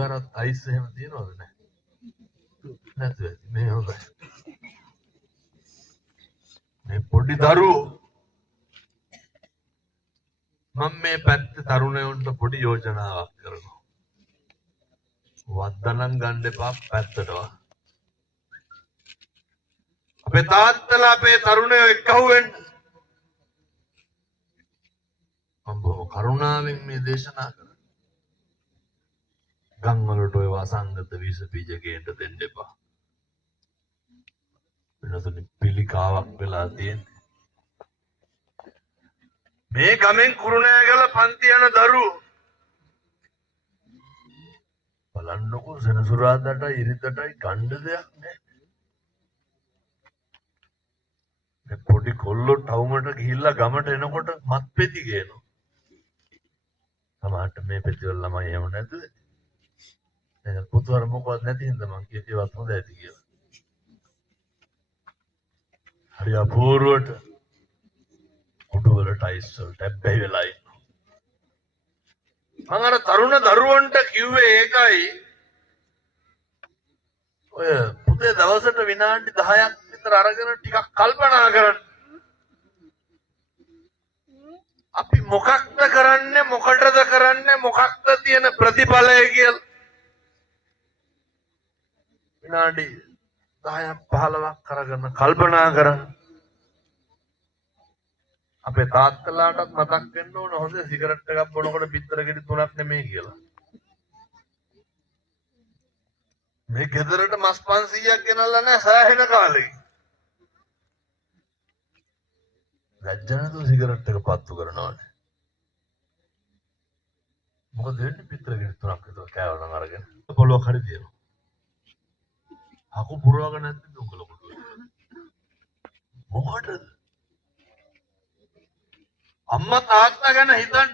බුදුහාරත් ice එහෙම තියනවද නැහැ? නැතුව ඇති. මේ හොඳයි. මේ පොඩි දරුවෝ මම මේ පැත්තේ තරුණයන්ට පොඩි යෝජනාවක් කරනවා. වද්දනම් ගන්න එපා පැත්තටව. අපේ තාත්තලා අපේ තරුණයෝ එක්කහුව වෙන්න. මම බොහොම කරුණාවෙන් මේ දේශනා කරනවා. ගම් වලට ඔය වසංගත විස බීජ ගේන්න දෙන්න එපා. වෙනතුනි පිළිකාවක් වෙලා තියෙන්නේ. මේ ගමෙන් කුරුණෑගල පන්ති යන දරුවෝ බලන්නකො සෙනසුරාදාට ඉරිදටයි ගන්න දෙයක් නැහැ. මේ පොඩි කොල්ලෝ ටවුමට ගිහිල්ලා ගමට එනකොට මත්පෙති ගේනවා. සමහරට මේ පෙතිවල ළමයි එහෙම නැතුව. දැන් පුතුවර මොකවත් නැති හින්දා මං කියේවත් හොඳ ඇති කියලා. හරි අපූර්වට කුඩු වලට අයිස් වලට ඇබ්බැහි වෙලා ඉන්නවා. මම අර තරුණ දරුවන්ට කිව්වේ ඒකයි. ඔය පුතේ දවසට විනාඩි 10ක් විතර අරගෙන ටිකක් කල්පනා කරන්න. අපි මොකක්ද කරන්නේ, මොකටද කරන්නේ, මොකක්ද තියෙන ප්‍රතිඵලය කියලා. විනාඩි 10ක් 15ක් අරගෙන කල්පනා කරන්න. අපේ තාත්තලාටත් මතක් වෙන්න ඕන හොඳ සිගරට් එකක් බොනකොට පිටර ගෙඩි 3ක් නෙමෙයි කියලා. මේ ගෙදරට මස් 500ක් ගෙනල්ලා නැහැ සෑහෙන කාලෙක. ලැජ්ජනතු සිගරට් එක පත්තු කරනවානේ. මොකද වෙන්නේ පිටර ගෙඩි 3ක් විතර කෑවනම් අරගෙන පොළොවක් හරි තියෙනවා. අකු පුරවගෙන නැත්නම් දුකල කොටුව. මොකටද? අම්මා තාත්තා ගැන හිතන්න.